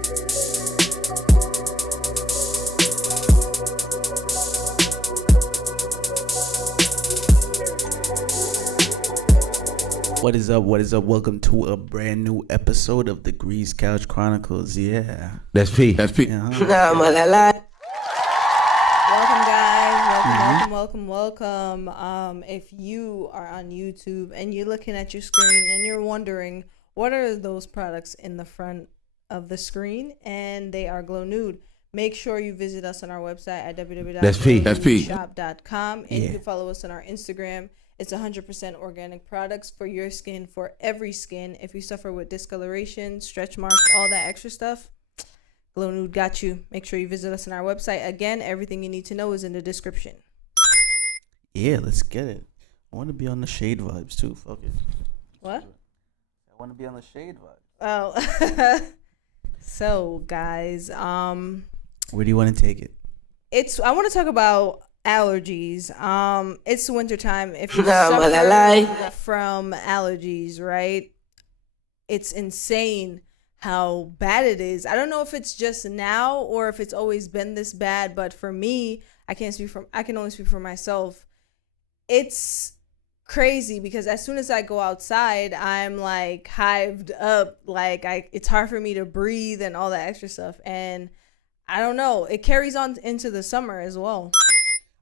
What is up? What is up? Welcome to a brand new episode of the CouchChronicles. Yeah. That's P. That's P. Uh-huh. Welcome, guys. Welcome. If you are on YouTube and you're looking at your screen and you're wondering what are those products in the front of the screen, and they are Glow Nude, make sure you visit us on our website at www.shop.com, and you can follow us on our Instagram. It's 100% organic products for your skin, for every skin. If you suffer with discoloration, stretch marks, all that extra stuff, Glow Nude got you. Make sure you visit us on our website. Again, everything you need to know is in the description. Yeah, let's get it. I want to be on the shade vibes too. Fuck it. What? I want to be on the shade vibes. Oh. So, guys, where do you want to take it? I want to talk about allergies. It's wintertime. If you suffer from allergies, right? It's insane how bad it is. I don't know if it's just now or if it's always been this bad, but for me, I can only speak for myself. It's crazy because as soon as I go outside, I'm like hived up, like it's hard for me to breathe and all that extra stuff. And I don't know, it carries on into the summer as well.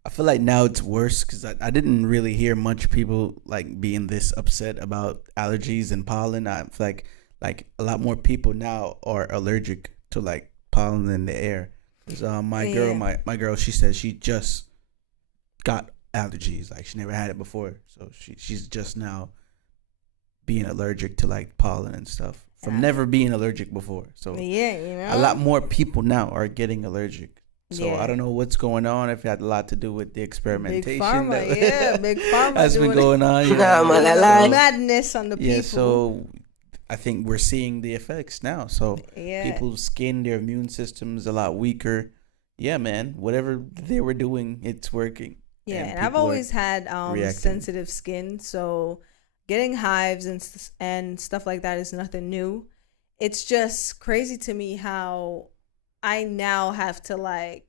I feel like now it's worse because I didn't really hear much people like being this upset about allergies and pollen. I feel like a lot more people now are allergic to like pollen in the air. My girl, she said she just got allergies. Like she never had it before, so she's just now being allergic to like pollen and stuff from never being allergic before. So a lot more people now are getting allergic. So I don't know what's going on. If it had a lot to do with the experimentation, Big Pharma has been going on. Madness on the people. Yeah, so I think we're seeing the effects now. So people's skin, their immune system's a lot weaker. Yeah, man. Whatever they were doing, it's working. Yeah, and I've always had sensitive skin, so getting hives and stuff like that is nothing new. It's just crazy to me how I now have to like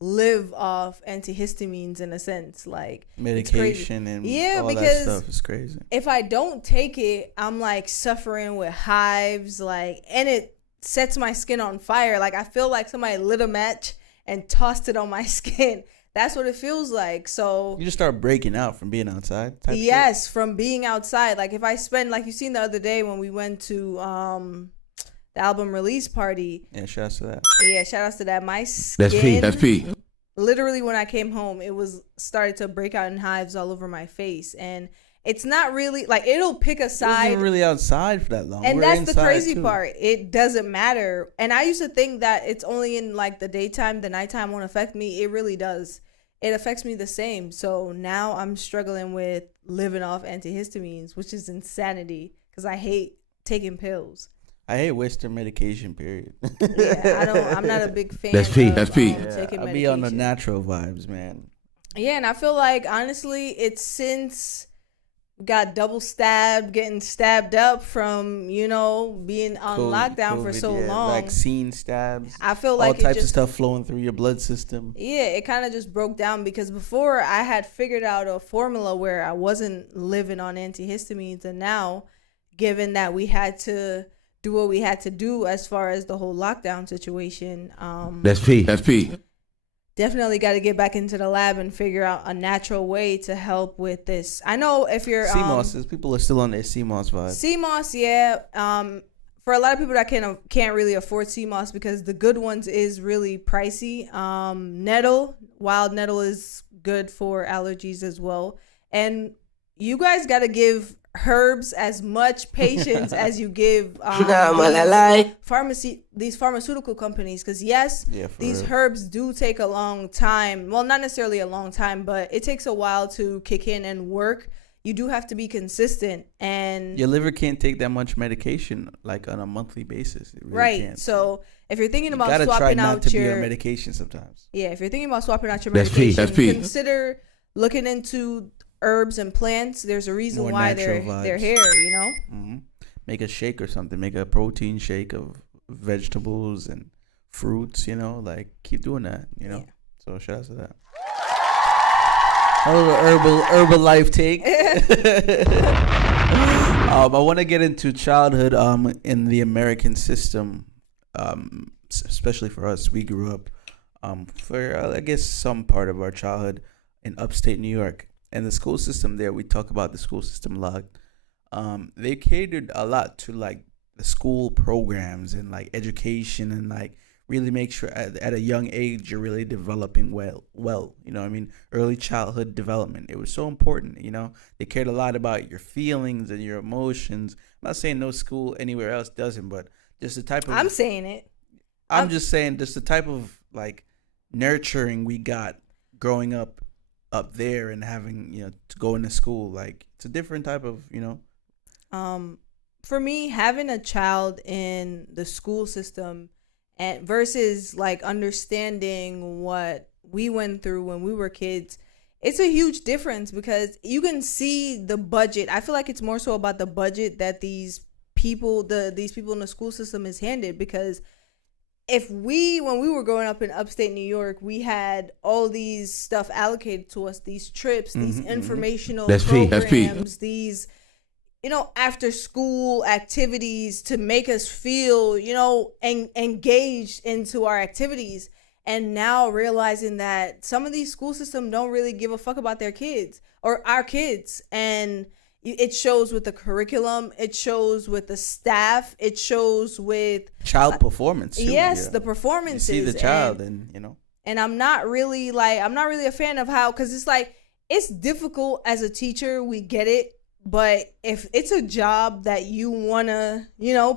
live off antihistamines in a sense, like medication and all that stuff is crazy. If I don't take it, I'm like suffering with hives, like, and it sets my skin on fire. Like I feel like somebody lit a match and tossed it on my skin. That's what it feels like. So you just start breaking out from being outside. Yes, from being outside. Like if I spend, like you seen the other day when we went to the album release party. Yeah, shout out to that. Yeah, shout out to that. My skin. That's P. Literally, when I came home, it was started to break out in hives all over my face, and it's not really like it'll pick a side. It wasn't really outside for that long. And that's the crazy part. It doesn't matter. And I used to think that it's only in like the daytime, the nighttime won't affect me. It really does. It affects me the same. So now I'm struggling with living off antihistamines, which is insanity because I hate taking pills. I hate Western medication, period. I'm not a big fan. That's P. That's P. I'll be on the natural vibes, man. Yeah, and I feel like, honestly, it's since got getting stabbed up from, being on lockdown for so long. Vaccine stabs. I feel like all types of stuff flowing through your blood system. Yeah, it kind of just broke down because before I had figured out a formula where I wasn't living on antihistamines, and now, given that we had to do what we had to do as far as the whole lockdown situation. That's P. That's P. Definitely got to get back into the lab and figure out a natural way to help with this. I know if you're CMOS, people are still on their CMOS vibe. CMOS, yeah. For a lot of people that can't really afford CMOS because the good ones is really pricey. Wild nettle is good for allergies as well. And you guys got to give herbs as much patience as you give these pharmaceutical companies, because these herbs do take a long time. Well, not necessarily a long time, but it takes a while to kick in and work. You do have to be consistent, and your liver can't take that much medication like on a monthly basis. It really right can't. So if you're thinking about swapping swapping out to your medication sometimes. Yeah, if you're thinking about swapping out your medication, consider looking into herbs and plants. There's a reason why they're here, Mm-hmm. Make a shake or something. Make a protein shake of vegetables and fruits. Like keep doing that. Yeah. So shout out to that. A little herbal life take. I want to get into childhood in the American system, especially for us. We grew up for I guess some part of our childhood in upstate New York, and the school system there. We talk about the school system a lot. They catered a lot to like the school programs and like education and like really make sure at a young age you're really developing well. Early childhood development. It was so important. They cared a lot about your feelings and your emotions. I'm not saying no school anywhere else doesn't, but just the type of I'm saying it. I'm just saying just the type of like nurturing we got growing up there and having to go into school. Like it's a different type of For me, having a child in the school system and versus like understanding what we went through when we were kids, it's a huge difference because you can see the budget. I feel like it's more so about the budget that these people in the school system is handed, because when we were growing up in upstate New York, we had all these stuff allocated to us, these trips, these informational programs, these after school activities to make us feel, engaged into our activities. And now realizing that some of these school systems don't really give a fuck about their kids or our kids. And it shows with the curriculum. It shows with the staff. It shows with child performance. Too, yes, the performances. You see the child and And I'm not really a fan of how, because it's like, it's difficult as a teacher. We get it. But if it's a job that you want to,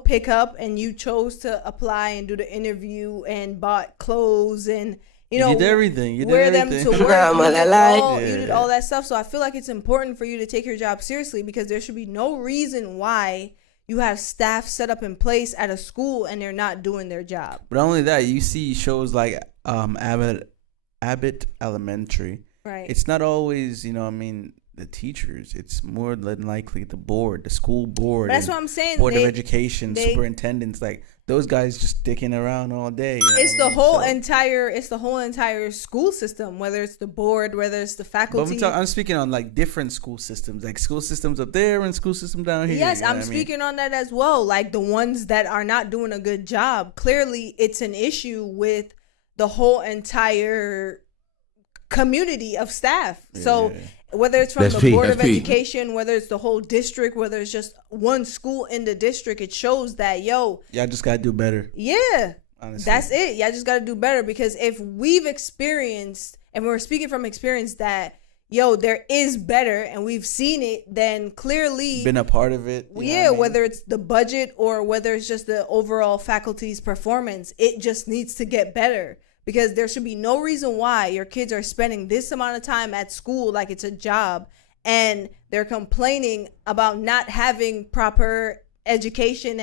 pick up and you chose to apply and do the interview and bought clothes and, you did everything. You wear did everything. them to work. You did all that stuff. So I feel like it's important for you to take your job seriously, because there should be no reason why you have staff set up in place at a school and they're not doing their job. But not only that, you see shows like Abbott Elementary. Right. It's not always, the teachers. It's more than likely the school board. That's what I'm saying. Board of Education, superintendents, like those guys just dicking around all day. It's the whole entire school system, whether it's the board, whether it's the faculty. But I'm speaking on like different school systems, like school systems up there and school system down here. Yes, I'm speaking on that as well. Like the ones that are not doing a good job. Clearly, it's an issue with the whole entire community of staff. Yeah. So whether it's from the Board of Education, whether it's the whole district, whether it's just one school in the district, it shows that, y'all just got to do better. Yeah. Honestly. That's it. Y'all just got to do better, because if we've experienced, and we're speaking from experience, that, there is better and we've seen it, then clearly been a part of it. Whether it's the budget or whether it's just the overall faculty's performance, it just needs to get better. Because there should be no reason why your kids are spending this amount of time at school like it's a job, and they're complaining about not having proper education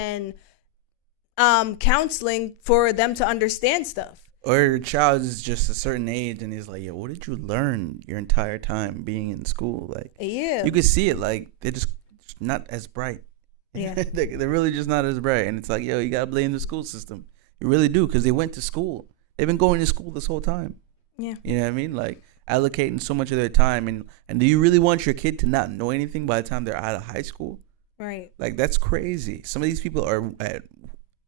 and counseling for them to understand stuff. Or your child is just a certain age and he's like, what did you learn your entire time being in school? Like, you can see it, like they're just not as bright. Yeah. They're really just not as bright. And it's like, you got to blame the school system. You really do, because they went to school. They've been going to school this whole time. Yeah. You know what I mean? Like allocating so much of their time. And do you really want your kid to not know anything by the time they're out of high school? Right. Like that's crazy. Some of these people are at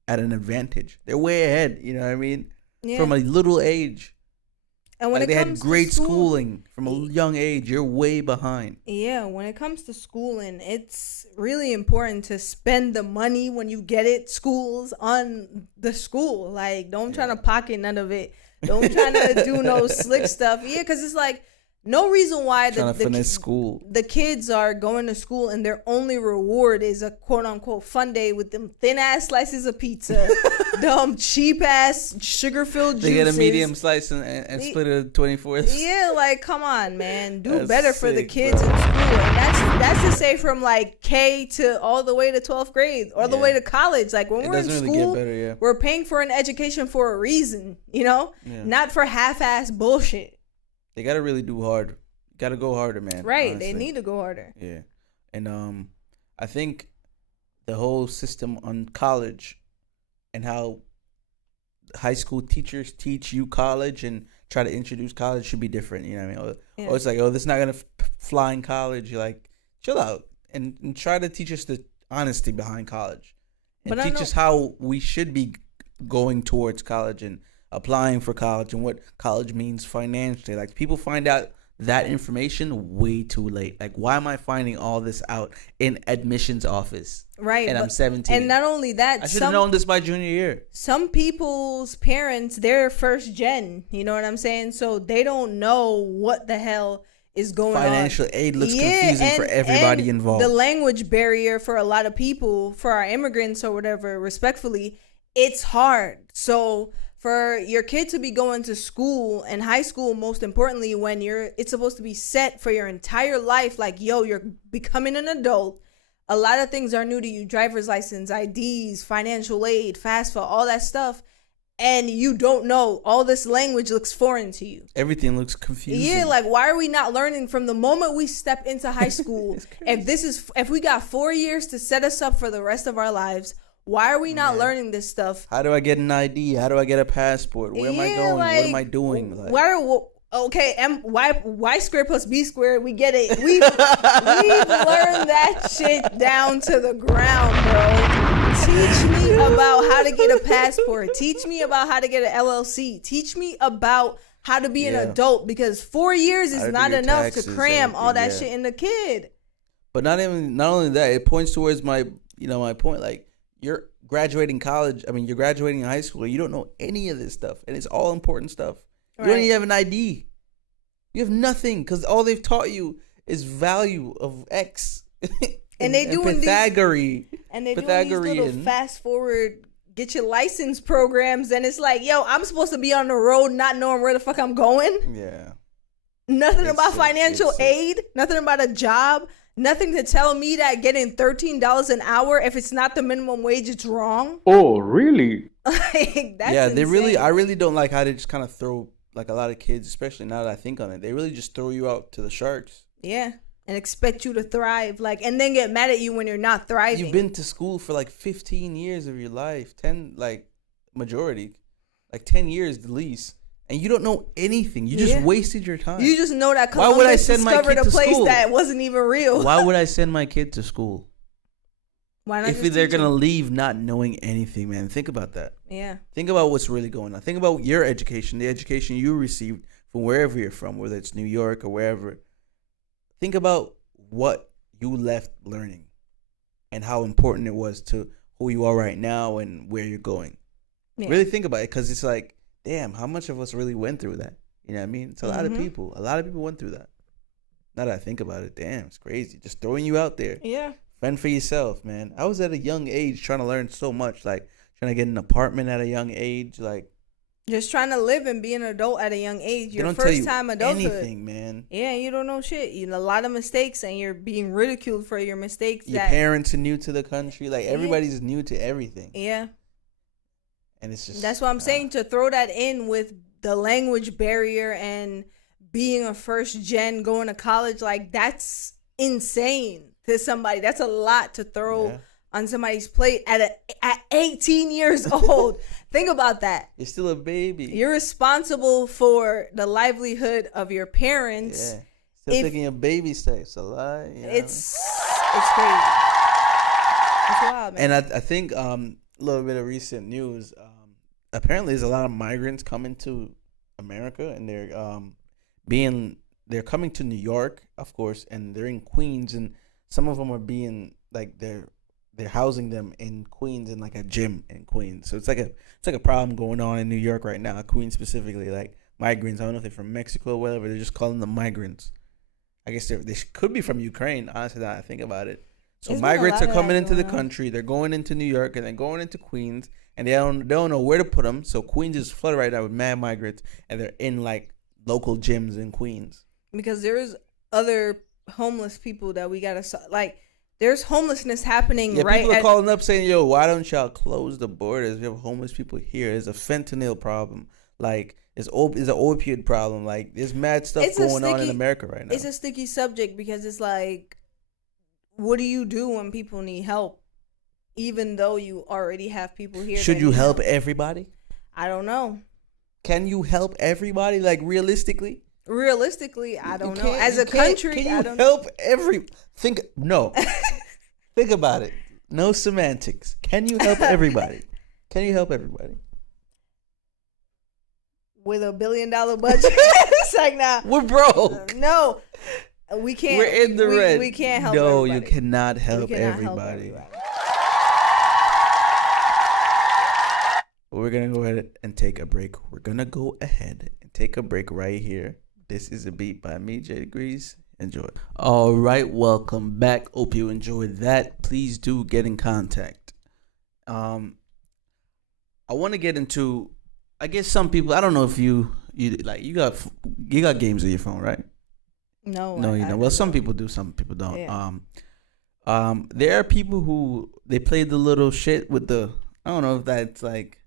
an advantage. They're way ahead. You know what I mean? Yeah. From a little age. And when like it they comes had great to schooling from a young age. You're way behind. Yeah, when it comes to schooling, it's really important to spend the money when you get it, schools, on the school. Like, don't try to pocket none of it. Don't try to do no slick stuff. Yeah, because it's like, no reason why the kids are going to school and their only reward is a quote-unquote fun day with them thin-ass slices of pizza, dumb cheap-ass sugar-filled juices. They get a medium slice and split it 24th. Yeah, like, come on, man. Do That's better for the sick, kids bro. in school. And that's to say from, like, K to all the way to 12th grade or the way to college. Like, when we're in doesn't school, really get better, we're paying for an education for a reason, Not for half-ass bullshit. They gotta really do hard. Gotta go harder, man. Right. Honestly. They need to go harder. Yeah. And I think the whole system on college and how high school teachers teach you college and try to introduce college should be different. You know what I mean? Or it's like, oh, this is not gonna fly in college. You're like, chill out and try to teach us the honesty behind college, and teach us how we should be going towards college and applying for college and what college means financially. Like, people find out that information way too late. Like, why am I finding all this out in admissions office? Right. And I'm 17. And not only that, I should have known this by junior year. Some people's parents, they're first gen. You know what I'm saying? So they don't know what the hell is going on. Financial aid looks confusing for everybody involved. The language barrier for a lot of people, for our immigrants or whatever, respectfully, it's hard. So for your kid to be going to school and high school, most importantly, when it's supposed to be set for your entire life, like, yo, you're becoming an adult. A lot of things are new to you: driver's license, IDs, financial aid, FAFSA, all that stuff. And you don't know. All this language looks foreign to you. Everything looks confusing. Yeah, like, why are we not learning from the moment we step into high school? If we got 4 years to set us up for the rest of our lives, why are we not learning this stuff? How do I get an ID? How do I get a passport? Where am I going? What am I doing? Like, Y squared plus B squared, we get it. We've learned that shit down to the ground, bro. Teach me about how to get a passport. Teach me about how to get an LLC. Teach me about how to be an adult, because 4 years is not enough to cram all that shit in the kid. But not only that, it points towards my point. Like, you're graduating college. I mean, you're graduating high school. You don't know any of this stuff, and it's all important stuff. You don't even have an ID. You have nothing, because all they've taught you is value of X. and they doing Pythagorean. And they're doing these little fast forward, get your license programs, and it's like, yo, I'm supposed to be on the road not knowing where the fuck I'm going. Yeah. Nothing about financial aid. Nothing about a job. Nothing to tell me that getting $13 an hour, if it's not the minimum wage, it's wrong. Oh, really? Like, that's insane. I really don't like how they just kind of throw, like, a lot of kids, especially now that I think on it, they really just throw you out to the sharks. Yeah. And expect you to thrive, like, and then get mad at you when you're not thriving. You've been to school for like 15 years of your life, 10, like, majority, like 10 years the least, and you don't know anything. You just wasted your time. You just know that Columbus discovered a place that wasn't even real. Why would I send my kid to school? Why not? If they're gonna leave not knowing anything, man, think about that. Yeah. Think about what's really going on. Think about your education, the education you received from wherever you're from, whether it's New York or wherever. Think about what you left learning and how important it was to who you are right now and where you're going. Yeah. Really think about it, because it's like, damn, how much of us really went through that? You know what I mean? It's a lot of people. A lot of people went through that. Now that I think about it, damn, it's crazy. Just throwing you out there. Yeah. Fend for yourself, man. I was at a young age trying to learn so much, like trying to get an apartment at a young age, like just trying to live and be an adult at a young age. Your first time adulthood. Anything, man. Yeah, you don't know shit. You know, a lot of mistakes, and you're being ridiculed for your mistakes. Your parents are new to the country. Like, everybody's new to everything. Yeah. And it's just, that's what I'm saying, to throw that in with the language barrier and being a first gen, going to college, like, that's insane to somebody. That's a lot to throw on somebody's plate at 18 years old. Think about that. You're still a baby. You're responsible for the livelihood of your parents. Yeah. Still taking a baby steps a lot. You know? It's crazy. It's wild, man. And I think a little bit of recent news. Apparently, there's a lot of migrants coming to America, and they're coming to New York, of course, and they're in Queens, and some of them are being like they're housing them in Queens in like a gym in Queens. So it's like a problem going on in New York right now, Queens specifically. Like, migrants, I don't know if they're from Mexico or whatever. They're just calling them migrants. I guess they could be from Ukraine. Honestly, now I think about it. So migrants are coming into the country. They're going into New York and then going into Queens, and they don't know where to put them. So Queens is flooded right now with mad migrants, and they're in like local gyms in Queens. Because there's other homeless people that we gotta like. There's homelessness happening right. People are calling up saying, "Yo, why don't y'all close the borders? We have homeless people here. There's a fentanyl problem. Like, there's an opioid problem. Like, there's mad stuff going on in America right now." It's a sticky subject, because it's like, what do you do when people need help? even though you already have people here. Should you help everybody? I don't know. Can you help everybody? Like realistically? Realistically, I don't know. As a country, can you help Think about it. No semantics. Can you help everybody? Can you help everybody? With $1 billion budget, it's like, nah. We're broke. No, we can't. We're in the red. We can't help. No, everybody. you cannot help everybody. We're gonna go ahead and take a break. We're gonna go ahead and take a break right here. This is a beat by me, J Degrees. Enjoy. All right, welcome back. Hope you enjoyed that. Please do get in contact. I want to get into. I guess some people. I don't know if you got games on your phone, right? No, Well, some people do, some people don't. Yeah. There are people who they play the little shit with the. I don't know if that's like.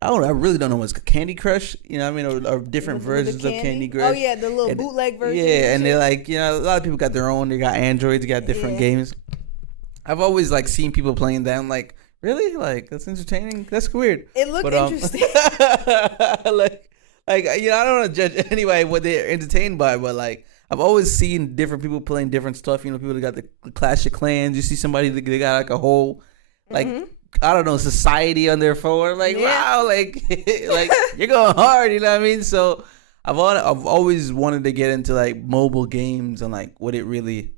I really don't know what's Candy Crush. You know what I mean, or different versions of Candy Crush. Oh yeah, the little bootleg version. Yeah, and they're like, a lot of people got their own. They got Androids, got different games. I've always like seen people playing that. I'm like, really? Like that's entertaining. That's weird. It looked interesting. like I don't want to judge anybody what they're entertained by, but like I've always seen different people playing different stuff. People that got the Clash of Clans. You see somebody that they got like a whole like. Mm-hmm. I don't know, society on their phone. I'm like, wow, like you're going hard, you know what I mean? So I've always wanted to get into like mobile games and like what it really,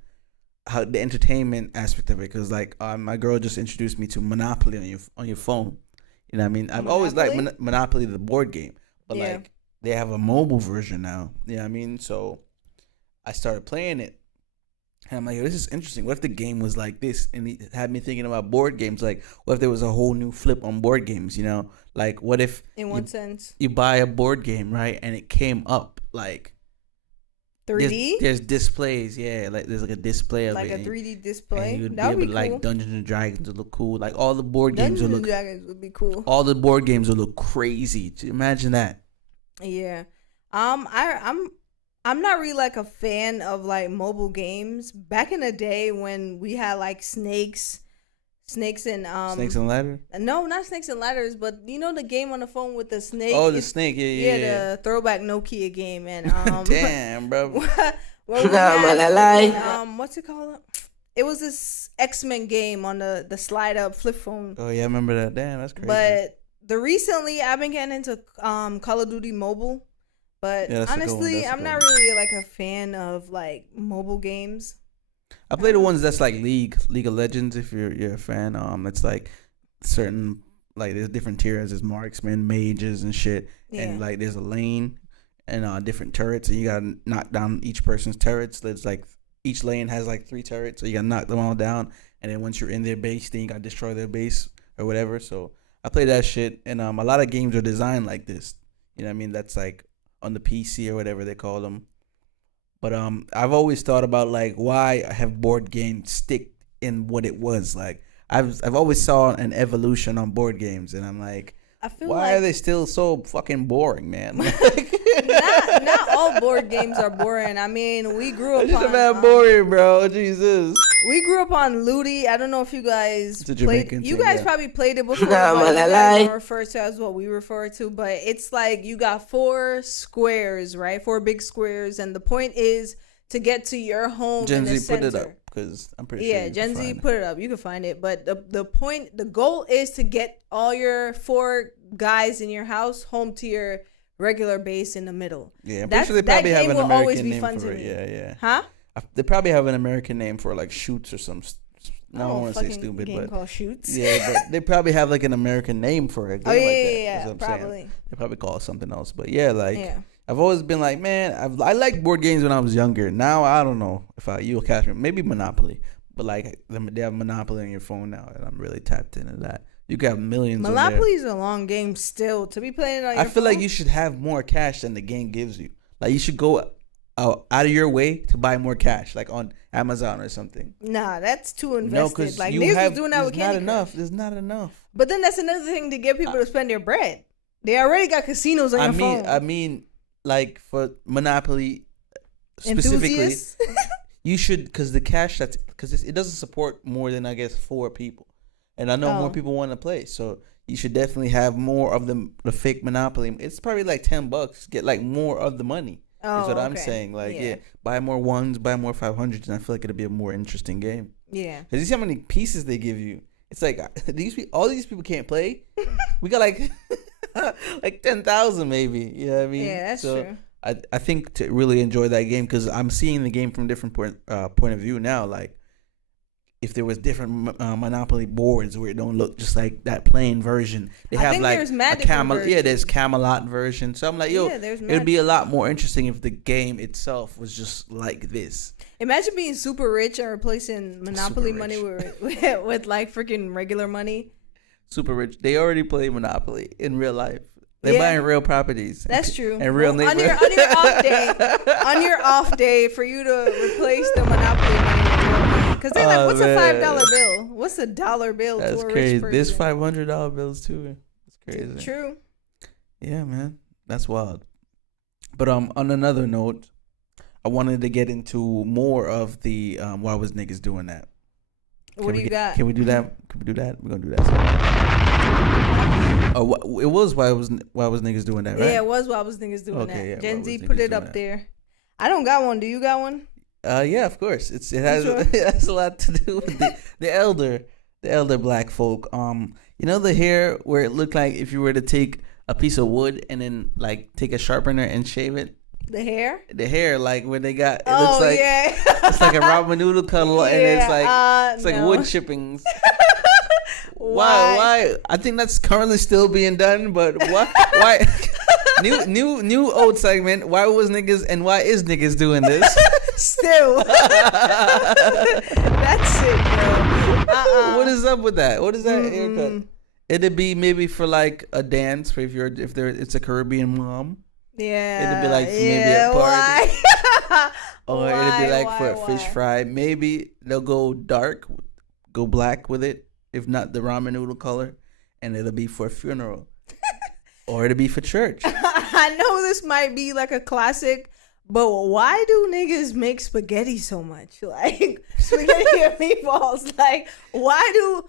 how the entertainment aspect of it. Because like my girl just introduced me to Monopoly on your phone. You know what I mean? I've always liked Monopoly, the board game, but like they have a mobile version now. You know what I mean? So I started playing it. And I'm like, this is interesting. What if the game was like this? And it had me thinking about board games. Like, what if there was a whole new flip on board games, Like, what if... In what sense? You buy a board game, right? And it came up, like... 3D? There's displays, yeah. Like, there's like a display of like it. Like a 3D display? And you'd that would be cool. Like, Dungeons and Dragons would look cool. Like, all the board games would look... Dungeons and Dragons would be cool. All the board games would look crazy. Imagine that. Yeah. I'm not really like a fan of like mobile games. Back in the day when we had like snakes and Snakes and ladders? No, not snakes and ladders, but the game on the phone with the snake. Oh, the snake, yeah. The throwback Nokia game and damn, bro. What's it called? It was this X-Men game on the slide up flip phone. Oh yeah, I remember that. Damn, that's crazy. But recently I've been getting into Call of Duty Mobile. But honestly, I'm not really like a fan of like mobile games. I play the ones that's like League of Legends. If you're a fan, it's like certain like there's different tiers. There's marksmen, mages, and shit. Yeah. And like there's a lane and different turrets, and you gotta knock down each person's turrets. There's like each lane has like 3 turrets, so you gotta knock them all down. And then once you're in their base, then you gotta destroy their base or whatever. So I play that shit, and a lot of games are designed like this. You know what I mean? That's like on the PC or whatever they call them. But I've always thought about like why have board games stick in what it was. Like I've always saw an evolution on board games, and I'm like, why are they still so fucking boring, man? not all board games are boring. I mean, we grew up on about boring, bro. Jesus. We grew up on Ludy. I don't know if you guys played. You guys probably played it before. Nah, refer to as what we refer to, but it's like you got 4 squares, right? 4 big squares, and the point is to get to your home. Gen in the Z center. Put it up because I'm pretty sure. Yeah, Gen Z put it up. You can find it, but the goal is to get all your 4 guys in your house home to your regular base in the middle. Yeah, I'm pretty sure they probably have an American name for it. Yeah. Huh? They probably have an American name for like shoots or some. No, I don't want to say stupid, game but called shoots. Yeah, but they probably have like an American name for it. Oh yeah, probably. They probably call it something else, but yeah, like I've always been like, man, I liked board games when I was younger. Now I don't know if you'll catch me. Maybe Monopoly, but like they have Monopoly on your phone now, and I'm really tapped into that. You got millions. Monopoly is a long game still to be playing on your phone. I feel like you should have more cash than the game gives you. Like you should go out of your way to buy more cash, like on Amazon or something. Nah, that's too invested. No, because like niggas doing that with Candy Crush. There's not enough. But then that's another thing to get people to spend their bread. They already got casinos on your phone. I mean, like for Monopoly specifically, you should, because the cash because it doesn't support more than I guess 4 people. and I know more people want to play. So you should definitely have more of the fake Monopoly. It's probably like $10. Get like more of the money. Is what I'm saying. Like, buy more ones, buy more 500s, and I feel like it'll be a more interesting game. Yeah. Because you see how many pieces they give you. It's like all these people can't play. We got like like 10,000 maybe. You know what I mean? Yeah, that's true. I think to really enjoy that game, because I'm seeing the game from a different point of view now. Like, if there was different Monopoly boards where it don't look just like that plain version, they have like a Camelot. Yeah, there's Camelot version. So I'm like, it would be a lot more interesting if the game itself was just like this. Imagine being super rich and replacing Monopoly money with like freaking regular money. Super rich. They already play Monopoly in real life. They're buying real properties. That's true. And real neighborhoods. On your off day, for you to replace the Monopoly money. Because they're like, what's a $5 bill? What's a dollar bill to a crazy. rich person? There's $500 bills too. It's crazy. True. Yeah, man. That's wild. But on another note, I wanted to get into more of the why was niggas doing that. What do you got? Can we do that? We're gonna do that. Oh, it was why was niggas doing that, right? Yeah, it was why was niggas doing that. Yeah, Gen Z put it up there. I don't got one. Do you got one? Yeah, of course. It has a lot to do with the elder black folk. You know the hair where it looked like if you were to take a piece of wood and then like take a sharpener and shave it. The hair, like where they got it looks like it's like a ramen noodle color, and it's like wood chippings. Why? I think that's currently still being done, but why? New old segment. Why was niggas and why is niggas doing this? Still. That's it, bro. What is up with that? What is that haircut? It'd be maybe for like a dance, for if it's a Caribbean mom. Yeah. It'd be like maybe a party. Or it'd be like for a fish fry. Maybe they'll go black with it, if not the ramen noodle color, and it'll be for a funeral. Or it'll be for church. I know this might be like a classic, but why do niggas make spaghetti so much? Like spaghetti and meatballs. Like why do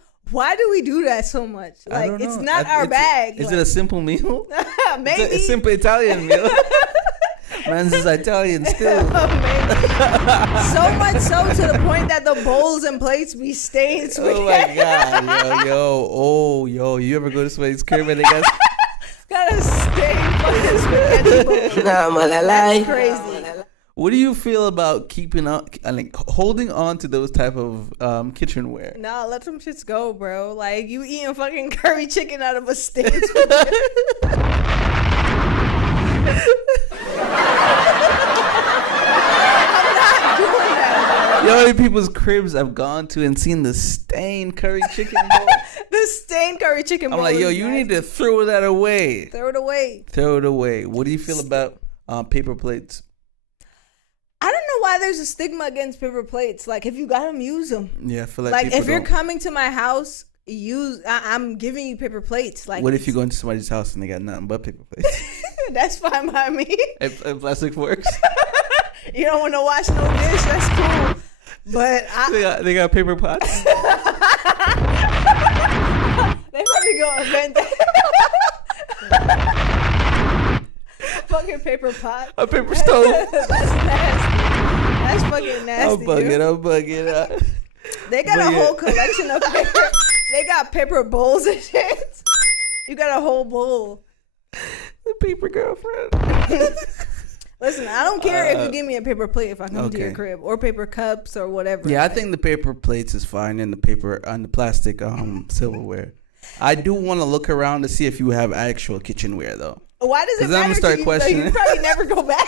we do that so much? Like it's not our bag. Is it a simple meal? Maybe it's a simple Italian meal. Man's is Italian still. So much so to the point that the bowls and plates be stained spaghetti. Oh my god, yo, you ever go to somebody's crib and they got a stain fucking spaghetti bowl? That's crazy. What do you feel about keeping up, like holding on to those type of kitchenware? Nah, let them shits go, bro. Like you eating fucking curry chicken out of a stained spaghetti. I'm not doing that. You know how many people's cribs I've gone to and seen the stained curry chicken bowl? The stained curry chicken bowl. I'm like, yo, you need to throw that away. Throw it away. Throw it away. What do you feel about paper plates? I don't know why there's a stigma against paper plates. Like, if you got them, use them. Yeah, I feel like if you're coming to my house, I'm giving you paper plates. Like, what if you go into somebody's house and they got nothing but paper plates? That's fine by me. And plastic forks. You don't want to wash no dish. That's cool. But they got paper pots. They probably go invent that. Fucking paper pot. A paper stove. That's nasty. That's fucking nasty. I'm bugging. They got a whole collection of paper. They got paper bowls and shit. You got a whole bowl. The paper girlfriend. Listen, I don't care if you give me a paper plate if I come to your crib, or paper cups or whatever. Yeah, I think the paper plates is fine, and the plastic silverware. I do want to look around to see if you have actual kitchenware though. Why does it matter? I'm gonna start questioning. You probably never go back.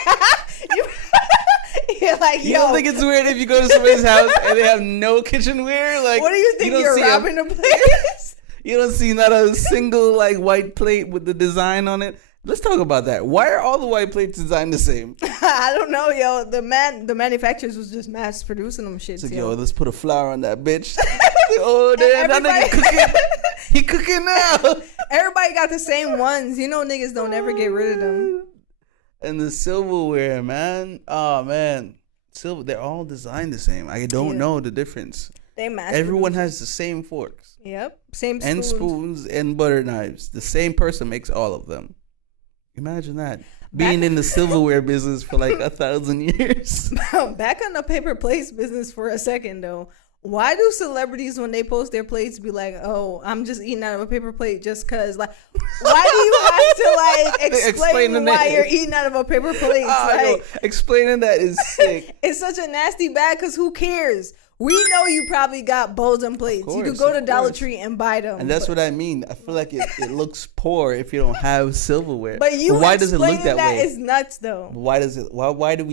You're like, you don't think it's weird if you go to somebody's house and they have no kitchenware? Like, what do you think? You're robbing a place? You don't see not a single like white plate with the design on it. Let's talk about that. Why are all the white plates designed the same? I don't know, yo. The manufacturers was just mass producing them shit. It's like, yo, let's put a flour on that bitch. Oh, damn, that nigga cooking. He cooking now. Everybody got the same ones. You know, niggas don't ever get rid of them. And the silverware, man. Oh man, they're all designed the same. I don't know the difference. They mass Everyone produce. has the same forks. Yep. Same spoons. And spoons and butter knives. The same person makes all of them. Imagine that. Being in the silverware business for like 1,000 years. Back on the paper plates business for a second though. Why do celebrities, when they post their plates, be like, "Oh, I'm just eating out of a paper plate just cause"? Like, why do you have to like explain why you're eating out of a paper plate? Like, explaining that is sick. It's such a nasty bag. Cause who cares? We know you probably got bowls and plates. You could go to Dollar Tree and buy them. And that's what I mean. I feel like it looks poor if you don't have silverware. But you why does it look that way? Is nuts though. Why does it? Why do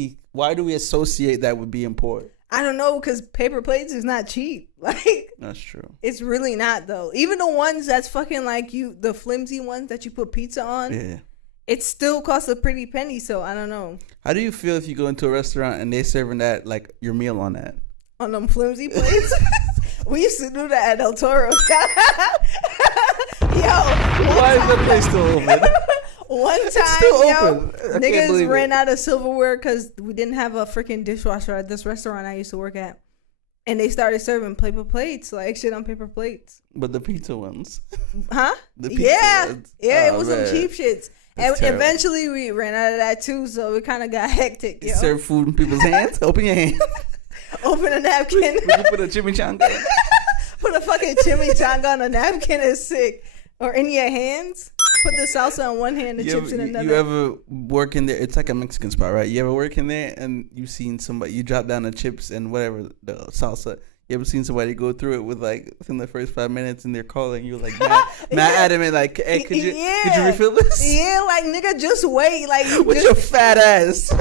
we associate that with being poor? I don't know, because paper plates is not cheap. Like, that's true. It's really not though. Even the ones that's fucking like the flimsy ones that you put pizza on. Yeah. It still costs a pretty penny. So I don't know. How do you feel if you go into a restaurant and they serving that like your meal on that? On them flimsy plates. We used to do that at El Toro. Yo, why is that place still open? One time, niggas ran out of silverware because we didn't have a freaking dishwasher at this restaurant I used to work at. And they started serving paper plates, like shit on paper plates. But the pizza ones. Huh? The pizza ones. Yeah, it was some cheap shits. And eventually we ran out of that too, so it kind of got hectic. You serve food in people's hands? Open your hand. Open a napkin. We can put a chimichanga in. Put a fucking chimichanga on a napkin is sick. Or in your hands. Put the salsa on one hand, the chips in another. You ever work in there? It's like a Mexican spot, right? You ever work in there and you seen somebody, you drop down the chips and whatever, the salsa. You ever seen somebody go through it with like within the first 5 minutes and they're calling you like mad adamant, like, hey, could you refill this? Yeah, like nigga, just wait. Like with your fat ass.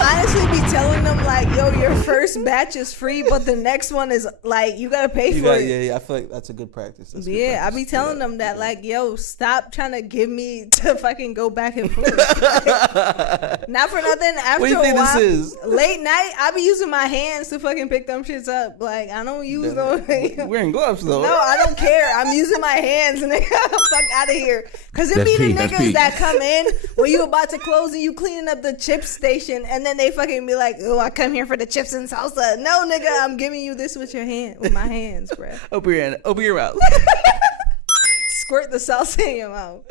I honestly be telling them like, yo, your first batch is free, but the next one is like you gotta pay for it. Yeah, I feel like that's a good practice. I be telling them that like, yo, stop trying to give me to fucking go back and forth. Not for nothing. After what do you think this is? Late night, I be using my hands to fucking pick them shits up. Like I don't use those. Wearing gloves though. No, I don't care. I'm using my hands and fuck out of here. Cause it be the niggas that come in when you about to close and you cleaning up the chip station and then they fucking be like, oh, I come here for the chips and salsa. No, nigga, I'm giving you this with my hands, bro. Open your mouth. Squirt the salsa in your mouth.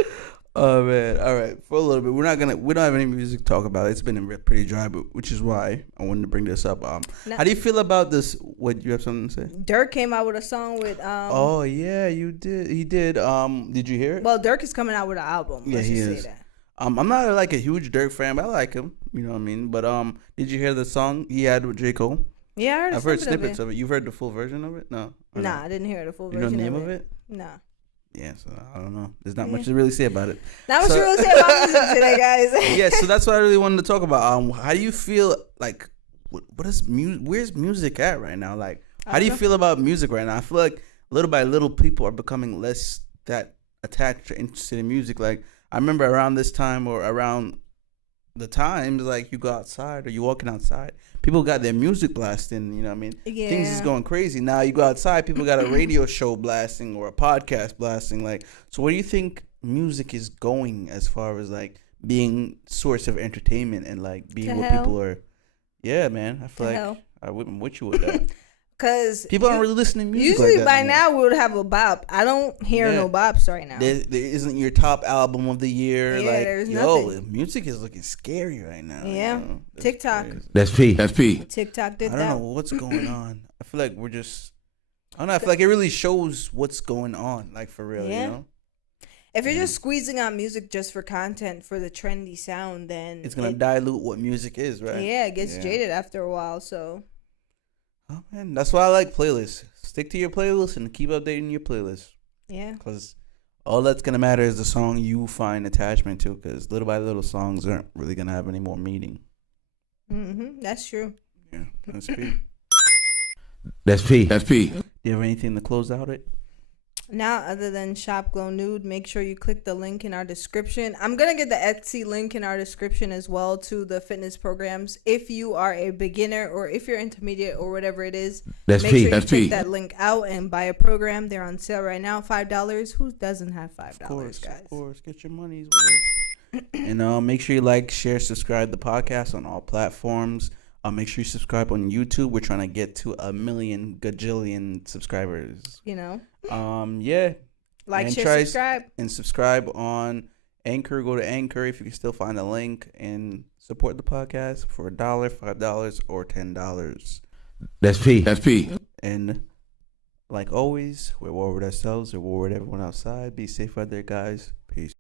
Oh man! All right, for a little bit, we don't have any music to talk about. It's been pretty dry, but which is why I wanted to bring this up. How do you feel about this? What, you have something to say? Dirk came out with a song with Oh yeah, you did. He did. Did you hear it? Well, Dirk is coming out with an album. Yeah, he is. Say that. I'm not like a huge Dirk fan, but I like him. You know what I mean? But did you hear the song he had with J. Cole? Yeah, I've heard snippets of it. You've heard the full version of it? No. Nah, I didn't hear the full version. You know the name of it? Nah. Yeah, so I don't know. There's not much to really say about it. Not much to really say about music today, guys. Yeah, so that's what I really wanted to talk about. How do you feel like? Where's music at right now? Like, how do you feel about music right now? I feel like little by little, people are becoming less that attached or interested in music. Like, I remember around this time or around the times, like you go outside or you walking outside, people got their music blasting, you know what I mean? Yeah. Things is going crazy. Now you go outside, people got a radio show blasting or a podcast blasting. Like, so where do you think music is going as far as like being source of entertainment and like being what people are? Yeah, man. I feel like I'm with you with that. Because people aren't really listening to music. Usually like by now we would have a bop. I don't hear no bops right now. There isn't your top album of the year. Yeah, like, there's nothing. Music is looking scary right now. Yeah. You know? TikTok. Crazy. That's P. TikTok did that. I don't know what's going on. I feel like we're just, I don't know. I feel like it really shows what's going on. Like, for real, you know? If you're just squeezing out music just for content, for the trendy sound, then it's going to dilute what music is, right? Yeah, it gets jaded after a while, so. Oh, man, that's why I like playlists. Stick to your playlist and keep updating your playlist. Yeah. Because all that's going to matter is the song you find attachment to, because little by little songs aren't really going to have any more meaning. Mm-hmm. That's true. Yeah, that's P. That's P. That's P. Do you have anything to close out it? Now, other than Shop Glow Nude, make sure you click the link in our description. I'm going to get the Etsy link in our description as well to the fitness programs. If you are a beginner or if you're intermediate or whatever it is, make sure you check that link out and buy a program. They're on sale right now, $5. Who doesn't have $5, guys? Of course, get your money's worth. And make sure you like, share, subscribe the podcast on all platforms. Make sure you subscribe on YouTube. We're trying to get to 1 million gajillion subscribers. You know. Yeah. Like, and share, subscribe. And subscribe on Anchor. Go to Anchor if you can still find a link and support the podcast for $1, $5, or $10. That's P. That's P. And like always, we're war with ourselves, we're war with everyone outside. Be safe out there, guys. Peace.